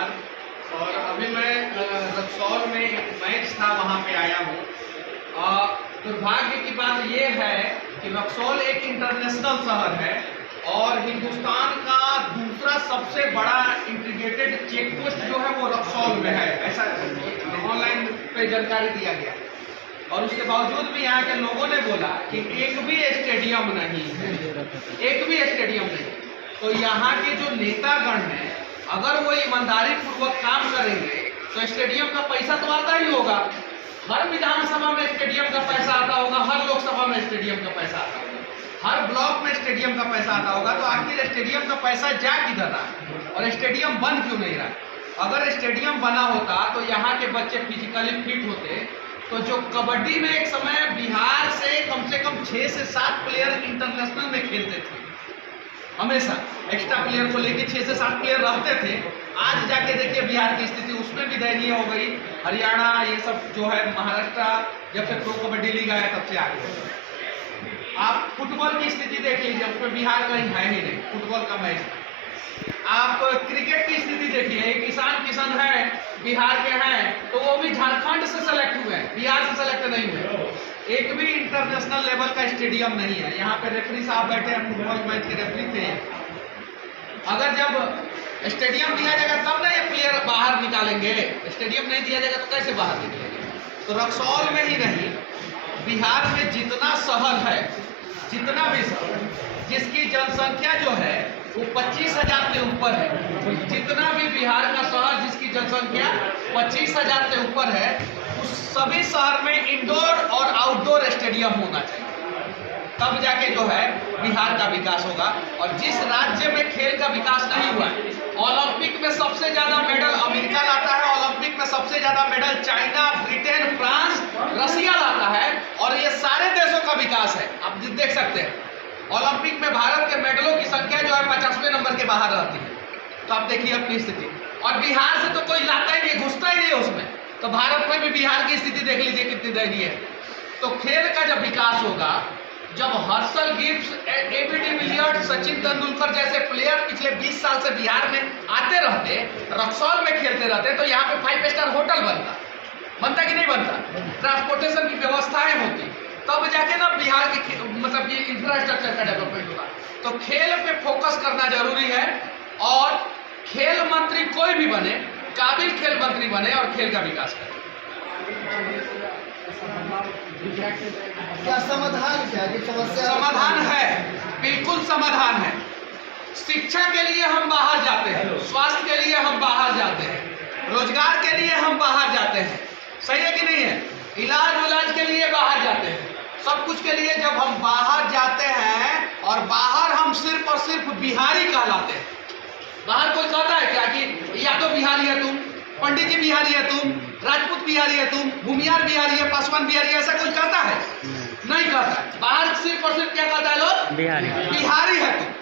नमस्कार। और अभी मैं रक्सौल में एक मैच था, वहाँ पे आया हूँ। दुर्भाग्य की बात ये है कि रक्सौल एक इंटरनेशनल शहर है और हिंदुस्तान का दूसरा सबसे बड़ा इंटीग्रेटेड चेक पोस्ट जो है वो रक्सौल में है, ऐसा ऑनलाइन पे जानकारी दिया गया। और उसके बावजूद भी यहाँ के लोगों ने बोला कि एक भी स्टेडियम नहीं है, एक भी स्टेडियम नहीं। तो यहाँ के जो नेतागण हैं, अगर वो ईमानदारी पूर्वक काम करेंगे तो स्टेडियम का पैसा तो आता ही होगा। हर विधानसभा में स्टेडियम का पैसा आता होगा, हर लोकसभा में स्टेडियम का पैसा आता होगा, हर ब्लॉक में स्टेडियम का पैसा आता होगा। तो आखिर स्टेडियम का पैसा जा किधर रहा है और स्टेडियम बन क्यों नहीं रहा? अगर स्टेडियम बना होता तो यहाँ के बच्चे फिजिकली फिट होते। तो जो कबड्डी में एक समय बिहार से कम 6 से 7 प्लेयर इंटरनेशनल में खेलते थे, हमेशा एक्स्ट्रा प्लेयर को लेके 6 से 7 प्लेयर रहते थे। आज जाके देखिए बिहार की स्थिति उसमें भी दयनीय हो गई। हरियाणा ये सब जो है, महाराष्ट्र जब से प्रो कबड्डी लीग आया तब से आगे। आप फुटबॉल की स्थिति देख लीजिए, उसमें बिहार कहीं है ही नहीं, फुटबॉल का मैच। आप क्रिकेट की स्थिति देखिए, एक ईशान किशन है, बिहार के हैं, तो वो भी झारखंड से सेलेक्ट हुए हैं, बिहार से सेलेक्ट नहीं हुए। एक भी इंटरनेशनल लेवल का स्टेडियम नहीं है। यहाँ पे रेफरी साहब बैठे हैं, फुटबॉल मैच के रेफरी थे। अगर जब स्टेडियम दिया जाएगा तब ना ये प्लेयर बाहर निकालेंगे, स्टेडियम नहीं दिया जाएगा तो कैसे बाहर निकलेंगे? तो रक्सौल में ही नहीं, बिहार में जितना शहर है, जितना भी शहर जिसकी जनसंख्या जो है वो 25,000 से ऊपर है, जितना भी बिहार का शहर जिसकी जनसंख्या 25,000 से ऊपर है, उस सभी शहर में इंडोर और आउटडोर स्टेडियम होना चाहिए। तब जाके जो है बिहार का विकास होगा। और जिस राज्य में खेल का विकास नहीं हुआ है, ओलंपिक में सबसे ज्यादा मेडल अमेरिका लाता है, ओलंपिक में सबसे ज्यादा मेडल चाइना, ब्रिटेन, फ्रांस, रसिया लाता है, और ये सारे देशों का विकास है। आप देख सकते हैं ओलंपिक में भारत के मेडलों की संख्या जो है 50वें नंबर के बाहर रहती है। तो आप देखिए अपनी स्थिति, और बिहार से तो कोई लाता ही नहीं, घुसता ही नहीं उसमें। तो भारत में भी बिहार की स्थिति देख लीजिए कितनी दयनीय है। तो खेल का जब विकास होगा, जब Herschelle Gibbs, AB de Villiers, Sachin Tendulkar जैसे प्लेयर पिछले 20 साल से बिहार में आते रहते, रक्सौल में खेलते रहते, तो यहाँ पे 5 स्टार होटल बनता कि नहीं बनता? ट्रांसपोर्टेशन की व्यवस्थाएं होती, तब जाके ना बिहार के मतलब ये इंफ्रास्ट्रक्चर का डेवलपमेंट होगा। तो खेल पे फोकस करना जरूरी है, और खेल मंत्री कोई भी बने, काबिल खेल मंत्री बने और खेल का विकास करे। क्या समाधान, क्या समस्या? समाधान है, बिल्कुल समाधान है। शिक्षा के लिए हम बाहर जाते हैं, स्वास्थ्य के लिए हम बाहर जाते हैं, रोजगार के लिए हम बाहर जाते हैं, सही है कि नहीं है? इलाज के लिए बाहर जाते हैं, सब कुछ के लिए जब हम बाहर जाते हैं, और बाहर हम सिर्फ और सिर्फ बिहारी कहलाते हैं। बाहर कोई कहता है क्या कि या तो बिहारी है तुम, पंडित जी बिहारी है तुम, राजपूत बिहारी है तुम, भूमियार बिहारी है, पासवान बिहारी है, ऐसा कोई कहता है? नहीं कहता है। बाहर सिर्फ और सिर्फ क्या कहता है लोग? बिहारी है तुम।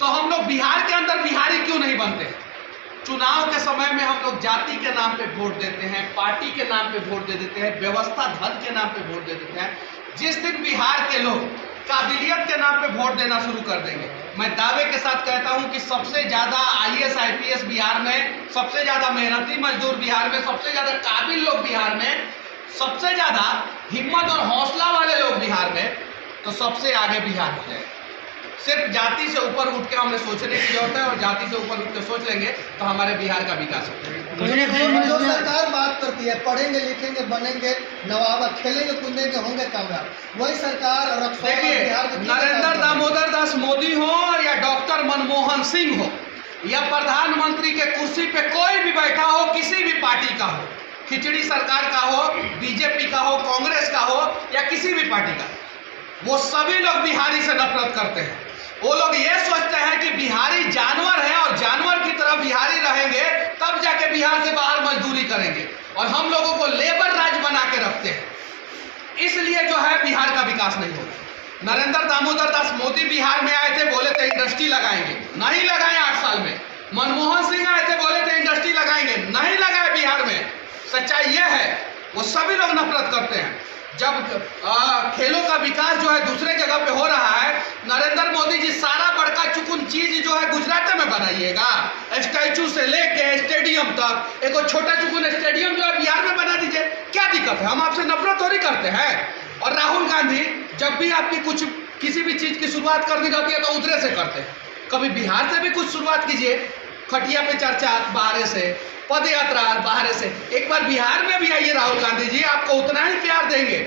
तो हम लोग बिहार के अंदर बिहारी क्यों नहीं बनते? चुनाव के समय में हम लोग जाति के नाम पे वोट देते हैं, पार्टी के नाम पे वोट दे देते हैं, व्यवस्था धन के नाम पे वोट दे देते हैं। जिस दिन बिहार के लोग काबिलियत के नाम पे वोट देना शुरू कर देंगे, मैं दावे के साथ कहता हूं कि सबसे ज्यादा IAS IPS बिहार में, सबसे ज्यादा मेहनती मजदूर बिहार में, सबसे ज्यादा काबिल लोग बिहार में, सबसे ज्यादा हिम्मत और हौसला वाले लोग बिहार में, तो सबसे आगे बिहार हो जाएगा। सिर्फ जाति से ऊपर उठ के हमें सोचने की जरूरत है, और जाति से ऊपर उठ के सोच लेंगे तो हमारे बिहार का विकास होगा। जो सरकार बात करती है पढ़ेंगे लिखेंगे बनेंगे नवाब, खेलेंगे कूदेंगे होंगे कामयाब, वही सरकार देखिए, नरेंद्र दामोदर दास मोदी हो या डॉक्टर मनमोहन सिंह हो, या प्रधानमंत्री के कुर्सी पे कोई भी बैठा हो, किसी भी पार्टी का हो, खिचड़ी सरकार का हो, बीजेपी का हो, कांग्रेस का हो, या किसी भी पार्टी का, वो सभी लोग बिहारी से नफरत करते हैं। वो लोग ये सोचते हैं कि बिहारी जानवर है, और जानवर की तरह बिहारी रहेंगे तब जाके बिहार से बाहर मजदूरी करेंगे, और हम लोगों को लेबर राज बना के रखते हैं। इसलिए जो है बिहार का विकास नहीं होगा। नरेंद्र दामोदर दास मोदी बिहार में आए थे, बोले थे इंडस्ट्री लगाएंगे, नहीं लगाए 8 साल में। मनमोहन सिंह आए थे, बोले थे इंडस्ट्री लगाएंगे, नहीं लगाए बिहार में। सच्चाई यह है, वो सभी लोग नफरत करते हैं। जब खेलों का विकास जो है दूसरे जगह पे हो रहा है, नरेंद्र मोदी जी सारा बड़का चुकुन चीज जो है गुजरात में बना बनाइएगा, स्टैचू से लेके स्टेडियम तक। एक छोटा चुकुन स्टेडियम जो है बिहार में बना दीजिए, क्या दिक्कत है? हम आपसे नफरत थोड़ी करते हैं। और राहुल गांधी जब भी आपकी किसी भी चीज की शुरुआत करनी होती है तो उधरे से करते हैं। कभी बिहार से भी कुछ शुरुआत कीजिए, खटिया पे चर्चा बाहर से, पद यात्रा बाहर से। एक बार बिहार में भी आइए राहुल गांधी जी, आपको उतना ही प्यार देंगे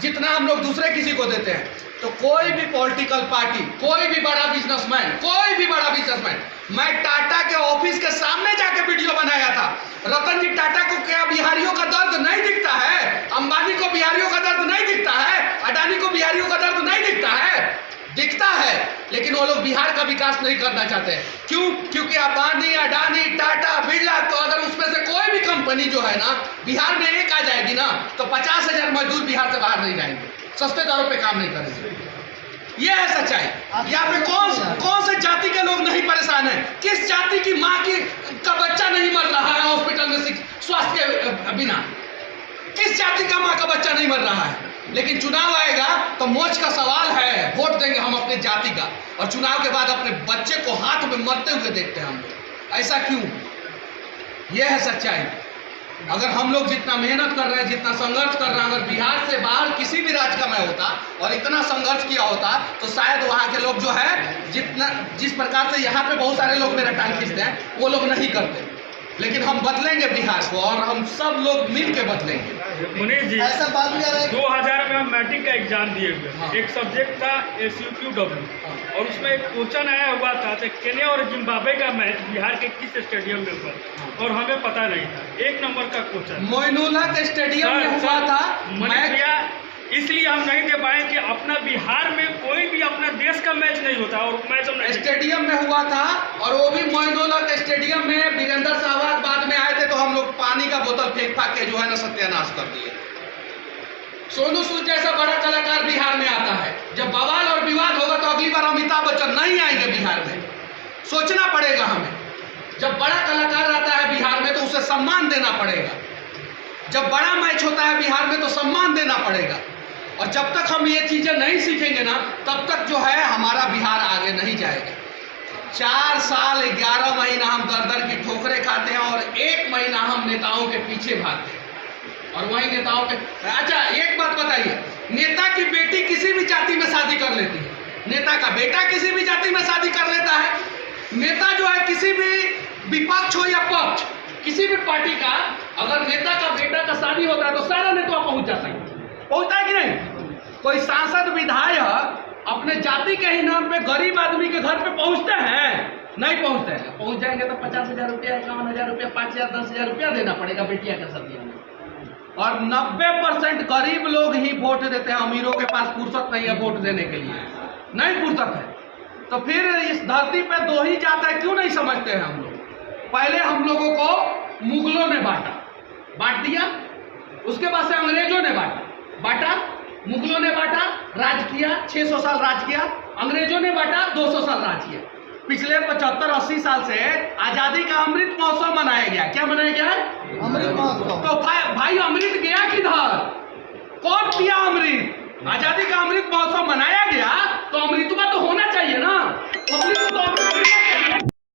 जितना हम लोग दूसरे किसी को देते हैं। तो कोई भी पॉलिटिकल पार्टी, कोई भी बड़ा बिजनेसमैन, मैं टाटा के ऑफिस के सामने जाके वीडियो बनाया था। रतन जी टाटा को क्या बिहारियों का दर्द नहीं दिखता है? अंबानी को बिहारियों का दर्द नहीं दिखता है? अडानी को बिहारियों का दर्द नहीं दिखता है? दिखता है, लेकिन वो लोग बिहार का विकास नहीं करना चाहते। क्यों? क्योंकि अंबानी, अडानी, टाटा, बिरला, तो अगर उसमें से कोई भी कंपनी जो है ना बिहार में एक आ जाएगी ना, तो 50,000 मजदूर बिहार से बाहर नहीं जाएंगे, सस्ते दरों पे काम नहीं करेंगे। ये है सच्चाई। यहाँ पे कौन से जाति के लोग नहीं परेशान हैं? किस जाति की माँ का बच्चा नहीं मर रहा है हॉस्पिटल में स्वास्थ्य के बिना? किस जाति का माँ का बच्चा नहीं मर रहा है? लेकिन चुनाव आएगा तो मोच का सवाल है, वोट देंगे हम अपने जाति का, और चुनाव के बाद अपने बच्चे को हाथ में मरते हुए देखते हैं हम लोग। ऐसा क्यों? यह है सच्चाई। अगर हम लोग जितना मेहनत कर रहे हैं, जितना संघर्ष कर रहे हैं, अगर बिहार से बाहर किसी भी राज्य का मैं होता और इतना संघर्ष किया होता, तो शायद वहाँ के लोग जो है जिस प्रकार से यहाँ पे बहुत सारे लोग मेरा टांग खींचते हैं, वो लोग नहीं करते। लेकिन हम बदलेंगे बिहार को, और हम सब लोग मिल के बदलेंगे। मुनीष जी, ऐसा बात भी आ रहा है 2000 में हम मैट्रिक का एग्जाम दिए हुए। हाँ। एक सब्जेक्ट था SUQW, और उसमें एक क्वेश्चन आया हुआ था कि केन्या और जिम्बाब्वे का मैच बिहार के किस स्टेडियम में हुआ, और हमें पता नहीं था। 1 नंबर का क्वेश्चन मोइनुलहक के स्टेडियम में हुआ था मैच। इसलिए हम नहीं दे पाए कि अपना बिहार में कोई भी अपना देश का मैच नहीं होता, और मैच हम स्टेडियम में हुआ था, और वो भी मोइनुलहक के स्टेडियम में। वीरेंद्र सहवाग बाद में आए थे तो हम लोग पानी का बोतल फेंक फाक के जो है ना सत्यानाश कर दिए। सोनू सूद जैसा बड़ा कलाकार बिहार में आता है, जब बवाल और विवाद होगा तो अगली बार अमिताभ बच्चन नहीं आएंगे बिहार में। सोचना पड़ेगा हमें। जब बड़ा कलाकार आता है बिहार में तो उसे सम्मान देना पड़ेगा। जब बड़ा मैच होता है बिहार में तो सम्मान देना पड़ेगा। और जब तक हम ये चीजें नहीं सीखेंगे ना, तब तक जो है हमारा बिहार आगे नहीं जाएगा। 4 साल 11 महीना हम दर दर की ठोकरें खाते हैं, और 1 महीना हम नेताओं के पीछे भागते हैं, और वही नेताओं के। अच्छा एक बात बताइए, नेता की बेटी किसी भी जाति में शादी कर लेती है, नेता का बेटा किसी भी जाति में शादी कर लेता है। नेता जो है किसी भी विपक्ष हो या पक्ष, किसी भी पार्टी का, अगर नेता का बेटा का शादी होता है तो सारा नेता पहुंच जाता है। पहुंचता है कि नहीं? कोई सांसद विधायक अपने जाति के ही नाम पे गरीब आदमी के घर पे पहुंचते हैं? नहीं पहुंचते हैं। पहुंच जाएंगे तो 50,000 रुपया, 51,000 रुपया, 5,000, 10,000 रुपया देना पड़ेगा बेटिया के शादी में। और 90% गरीब लोग ही वोट देते हैं। अमीरों के पास फुर्सत नहीं है वोट देने के लिए, नहीं फुर्सत है। तो फिर इस धरती पे 2 ही जात है, क्यों नहीं समझते हैं हम लोग? पहले हम लोगों को मुगलों ने बांट दिया, उसके बाद से अंग्रेजों ने बांटा, मुगलों ने बांटा, राज किया, 600 साल राज किया। अंग्रेजों ने बांटा, 200 साल राज किया। पिछले 75-80 साल से आजादी का अमृत महोत्सव मनाया गया। क्या मनाया गया है? अमृत महोत्सव। तो भाई अमृत गया किधर? कौन पिया अमृत? आजादी का अमृत महोत्सव मनाया गया तो अमृतवा तो होना चाहिए ना। पब्लिक को तो अमृत